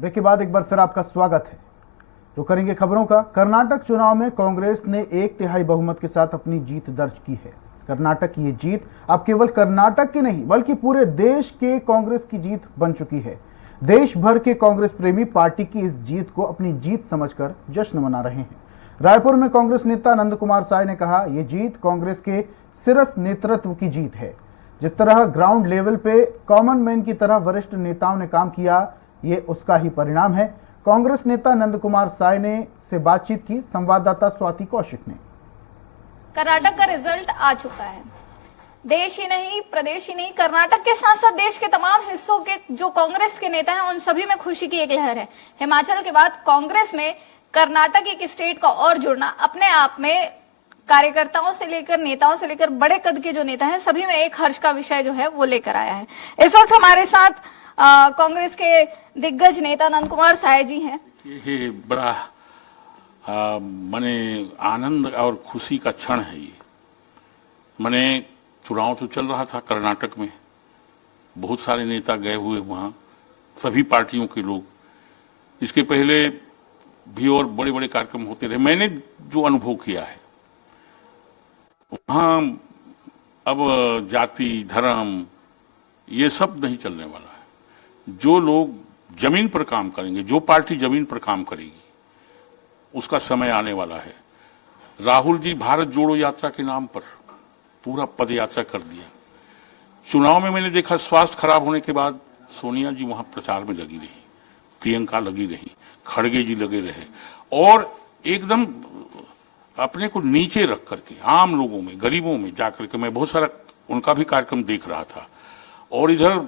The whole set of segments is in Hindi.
ब्रेक के बाद एक बार फिर आपका स्वागत है। तो करेंगे खबरों का। कर्नाटक चुनाव में कांग्रेस ने 1/3 बहुमत के साथ अपनी जीत दर्ज की है। कर्नाटक की ये जीत अब केवल कर्नाटक की नहीं बल्कि पूरे देश के कांग्रेस की जीत बन चुकी है। देश भर के कांग्रेस प्रेमी पार्टी की इस जीत को अपनी जीत समझकर जश्न मना रहे हैं। रायपुर में कांग्रेस नेता नंद कुमार साय ने कहा, यह जीत कांग्रेस के शीर्ष नेतृत्व की जीत है। जिस तरह ग्राउंड लेवल पे कॉमन मैन की तरह वरिष्ठ नेताओं ने काम किया, ये उसका ही परिणाम है। कांग्रेस नेता नंद कुमार साय ने से बातचीत की संवाददाता स्वाति कौशिक ने। कर्नाटक का रिजल्ट आ चुका है। देश ही नहीं, प्रदेश ही नहीं, कर्नाटक के साथ साथ देश के तमाम हिस्सों के जो कांग्रेस के नेता हैं उन सभी में खुशी की एक लहर है। हिमाचल के बाद कांग्रेस में कर्नाटक एक स्टेट का और जुड़ना अपने आप में कार्यकर्ताओं से लेकर नेताओं से लेकर बड़े कद के जो नेता हैं सभी में एक हर्ष का विषय जो है वो लेकर आया है। इस वक्त हमारे साथ कांग्रेस के दिग्गज नेता नंद कुमार साय जी हैं। ये बड़ा मने आनंद और खुशी का क्षण है। ये मने चुनाव तो चल रहा था कर्नाटक में, बहुत सारे नेता गए हुए वहाँ, सभी पार्टियों के लोग। इसके पहले भी और बड़े बड़े कार्यक्रम होते रहे। मैंने जो अनुभव किया है वहाँ अब जाति धर्म ये सब नहीं चलने वाला है। जो लोग जमीन पर काम करेंगे, जो पार्टी जमीन पर काम करेगी, उसका समय आने वाला है। राहुल जी भारत जोड़ो यात्रा के नाम पर पूरा पद यात्रा कर दिया। चुनाव में मैंने देखा स्वास्थ्य खराब होने के बाद सोनिया जी वहां प्रचार में लगी रही, प्रियंका लगी रही, खड़गे जी लगे रहे और एकदम अपने को नीचे रख करके आम लोगों में, गरीबों में जाकर के मैं बहुत सारा उनका भी कार्यक्रम देख रहा था। और इधर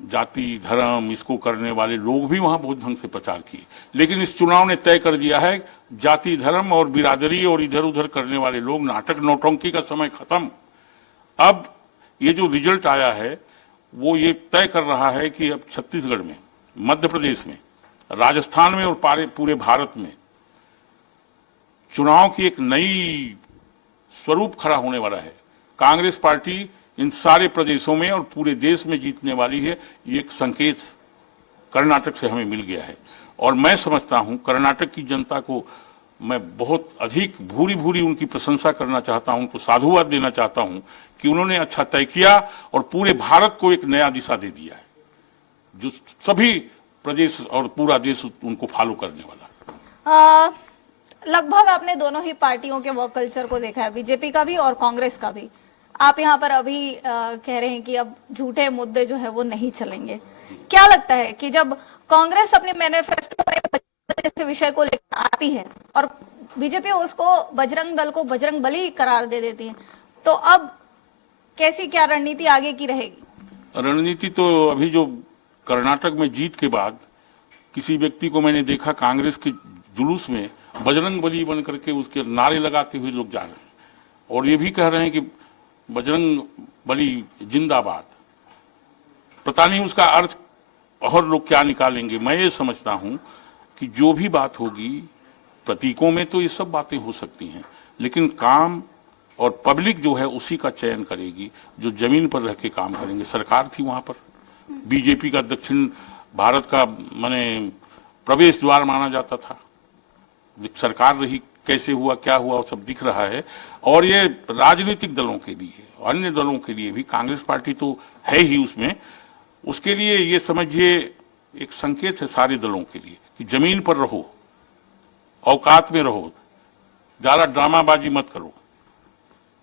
जाति धर्म इसको करने वाले लोग भी वहां बहुत ढंग से प्रचार किए। लेकिन इस चुनाव ने तय कर दिया है जाति धर्म और बिरादरी और इधर उधर करने वाले लोग, नाटक नौटंकी का समय खत्म। अब ये जो रिजल्ट आया है वो ये तय कर रहा है कि अब छत्तीसगढ़ में, मध्य प्रदेश में, राजस्थान में और पूरे भारत में चुनाव की एक नई स्वरूप खड़ा होने वाला है। कांग्रेस पार्टी इन सारे प्रदेशों में और पूरे देश में जीतने वाली है। ये एक संकेत कर्नाटक से हमें मिल गया है और मैं समझता हूं कर्नाटक की जनता को मैं बहुत अधिक भूरी भूरी उनकी प्रशंसा करना चाहता हूं, उनको साधुवाद देना चाहता हूं कि उन्होंने अच्छा तय किया और पूरे भारत को एक नया दिशा दे दिया है, जो सभी प्रदेश और पूरा देश उनको फॉलो करने वाला। लगभग आपने दोनों ही पार्टियों के वर्क कल्चर को देखा है, बीजेपी का भी और कांग्रेस का भी। आप यहाँ पर अभी कह रहे हैं कि अब झूठे मुद्दे जो है वो नहीं चलेंगे। क्या लगता है कि जब कांग्रेस अपने मैनिफेस्टो में विषय को लेकर आती है और बीजेपी उसको बजरंग दल को बजरंग बली करार दे देती है, तो अब कैसी क्या रणनीति आगे की रहेगी? रणनीति तो अभी जो कर्नाटक में जीत के बाद किसी व्यक्ति को मैंने देखा कांग्रेस के जुलूस में बजरंग बली बन करके उसके नारे लगाते हुए लोग जा रहे हैं और ये भी कह रहे हैं कि बजरंग बली जिंदाबाद। पता नहीं उसका अर्थ और लोग क्या निकालेंगे। मैं ये समझता हूं कि जो भी बात होगी, प्रतीकों में तो ये सब बातें हो सकती हैं, लेकिन काम और पब्लिक जो है उसी का चयन करेगी जो जमीन पर रह के काम करेंगे। सरकार थी वहां पर, बीजेपी का दक्षिण भारत का माने प्रवेश द्वार माना जाता था। सरकार रही, कैसे हुआ क्या हुआ सब दिख रहा है। और ये राजनीतिक दलों के लिए, अन्य दलों के लिए भी, कांग्रेस पार्टी तो है ही उसमें, उसके लिए ये समझिए एक संकेत है सारे दलों के लिए कि जमीन पर रहो, औकात में रहो, ज्यादा ड्रामाबाजी मत करो,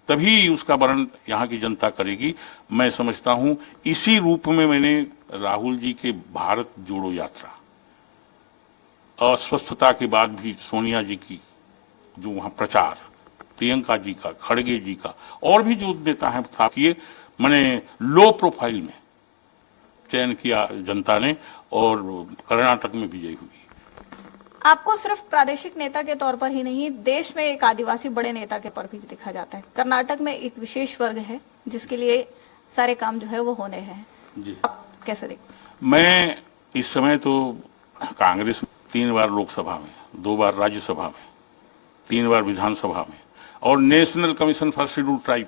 तभी उसका वर्ण यहाँ की जनता करेगी। मैं समझता हूं इसी रूप में मैंने राहुल जी के भारत जोड़ो यात्रा, अस्वस्थता के बाद भी सोनिया जी की जो वहां प्रचार, प्रियंका जी का, खड़गे जी का और भी जो नेता हैं किए, मैंने लो प्रोफाइल में चयन किया जनता ने और कर्नाटक में विजयी हुई। आपको सिर्फ प्रादेशिक नेता के तौर पर ही नहीं, देश में एक आदिवासी बड़े नेता के पर भी देखा जाता है। कर्नाटक में एक विशेष वर्ग है जिसके लिए सारे काम जो है वो होने हैं। आप कैसे देखते? मैं इस समय तो कांग्रेस 3 बार लोकसभा में, 2 बार राज्यसभा में, 3 बार विधानसभा में और national commission for scheduled tribe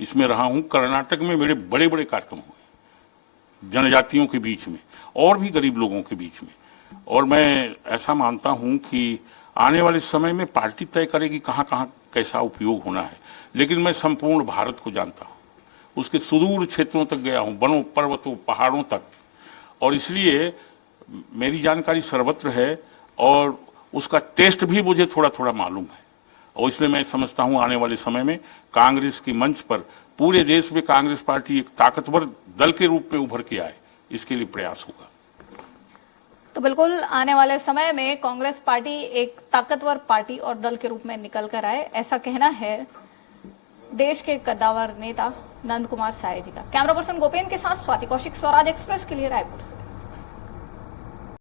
इसमें रहा हूं। कर्नाटक में मेरे बड़े बड़े कार्यक्रम हुए जनजातियों के बीच में और भी गरीब लोगों के बीच में। और मैं ऐसा मानता हूं कि आने वाले समय में पार्टी तय करेगी कहां कहां कैसा उपयोग होना है, लेकिन मैं संपूर्ण भारत को जानता हूं, उसके सुदूर क्षेत्रों तक गया हूं, वनों पर्वतों पहाड़ों तक, और इसलिए मेरी जानकारी सर्वत्र है और उसका टेस्ट भी मुझे थोड़ा थोड़ा मालूम है। और इसलिए मैं समझता हूं आने वाले समय में कांग्रेस की मंच पर पूरे देश में कांग्रेस पार्टी एक ताकतवर दल के रूप में उभर के आए, इसके लिए प्रयास होगा। तो बिल्कुल आने वाले समय में कांग्रेस पार्टी एक ताकतवर पार्टी और दल के रूप में निकल कर आए, ऐसा कहना है देश के कद्दावर नेता नंद कुमार साय जी का। कैमरा पर्सन गोपेन के साथ स्वाति कौशिक, स्वराज एक्सप्रेस के लिए रायपुर से।